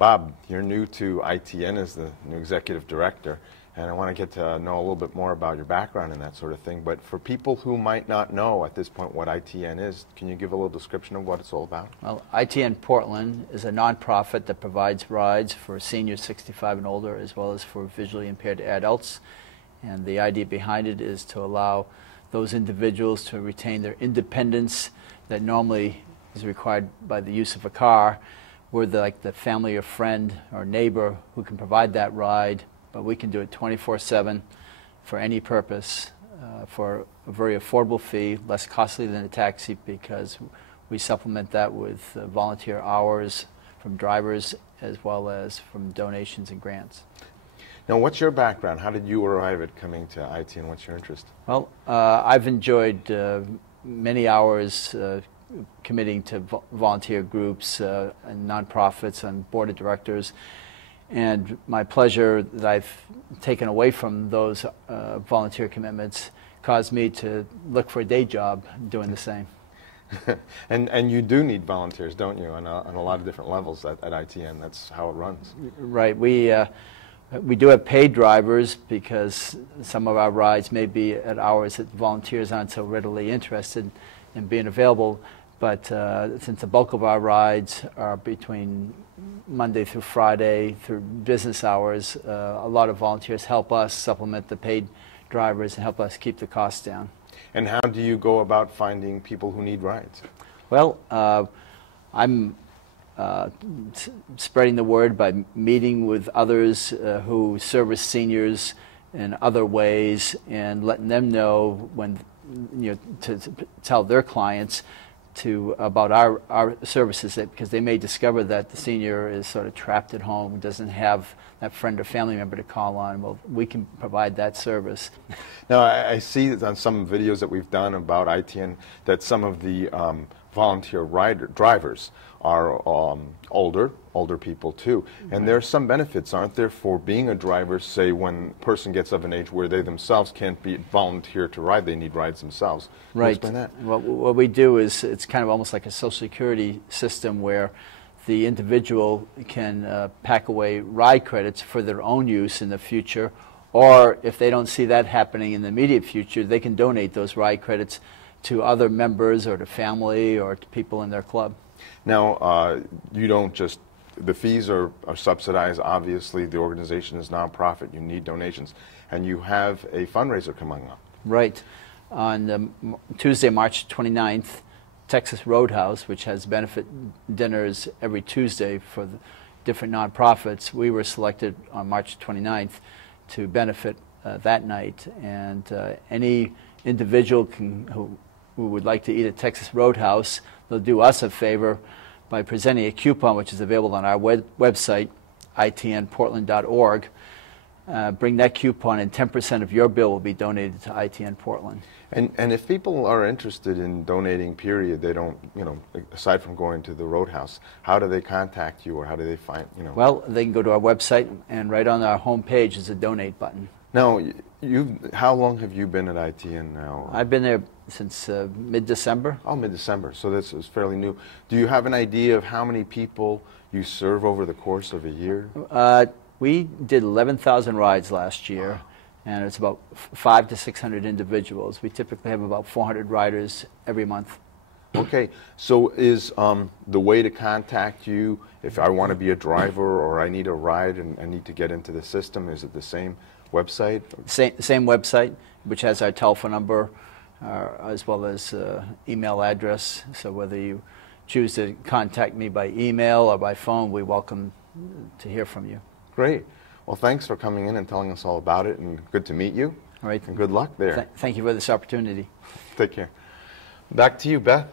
Bob, you're new to ITN as the new Executive Director, and I want to get to know a little bit more about your background and that sort of thing. But for people who might not know at this point what ITN is, can you give a little description of what it's all about? Well, ITN Portland is a nonprofit that provides rides for seniors 65 and older, as well as for visually impaired adults. And the idea behind it is to allow those individuals to retain their independence that normally is required by the use of a car. We're like the family or friend or neighbor who can provide that ride, but we can do it 24/7 for any purpose for a very affordable fee, less costly than a taxi, because we supplement that with volunteer hours from drivers as well as from donations and grants. Now, what's your background? How did you arrive at coming to ITN? What's your interest? Well, I've enjoyed many hours committing to volunteer groups and nonprofits and board of directors, and my pleasure that I've taken away from those volunteer commitments caused me to look for a day job doing the same. and you do need volunteers, don't you, on a lot of different levels at ITN. That's how it runs. Right. We do have paid drivers because some of our rides may be at hours that volunteers aren't so readily interested in being available. But since the bulk of our rides are between Monday through Friday through business hours, a lot of volunteers help us supplement the paid drivers and help us keep the costs down. And how do you go about finding people who need rides? Well, I'm spreading the word by meeting with others who service seniors in other ways and letting them know when, to tell their clients about our services, because they may discover that the senior is sort of trapped at home, doesn't have that friend or family member to call on. Well, we can provide that service. Now, I see on some videos that we've done about ITN that some of the volunteer drivers are older people too. And there's some benefits, aren't there, for being a driver, say when a person gets of an age where they themselves can't be volunteer to ride, they need rides themselves. Can you explain that? Well, what we do is it's kind of almost like a Social Security system where the individual can pack away ride credits for their own use in the future, or if they don't see that happening in the immediate future, they can donate those ride credits to other members or to family or to people in their club. Now, you don't just, the fees are subsidized, obviously. The organization is nonprofit. You need donations. And you have a fundraiser coming up. Right. On Tuesday, March 29th, Texas Roadhouse, which has benefit dinners every Tuesday for the different nonprofits, we were selected on March 29th to benefit that night. And any individual who would like to eat at Texas Roadhouse, they'll do us a favor by presenting a coupon, which is available on our website, ITNPortland.org. Bring that coupon, and 10% of your bill will be donated to ITN Portland. And if people are interested in donating, period, they don't, aside from going to the Roadhouse, how do they contact you, or how do they find, Well, they can go to our website, and right on our home page is a donate button. Now, how long have you been at ITN now? I've been there since mid-December. Oh, mid-December. So this is fairly new. Do you have an idea of how many people you serve over the course of a year? We did 11,000 rides last year, and it's about 500 to 600 individuals. We typically have about 400 riders every month. Okay. So is the way to contact you, if I want to be a driver or I need a ride and I need to get into the system, is it the same website? Same website, which has our telephone number as well as email address. So whether you choose to contact me by email or by phone, we welcome to hear from you. Great. Well, thanks for coming in and telling us all about it, and good to meet you. All right. And good luck there. Thank you for this opportunity. Take care. Back to you, Beth.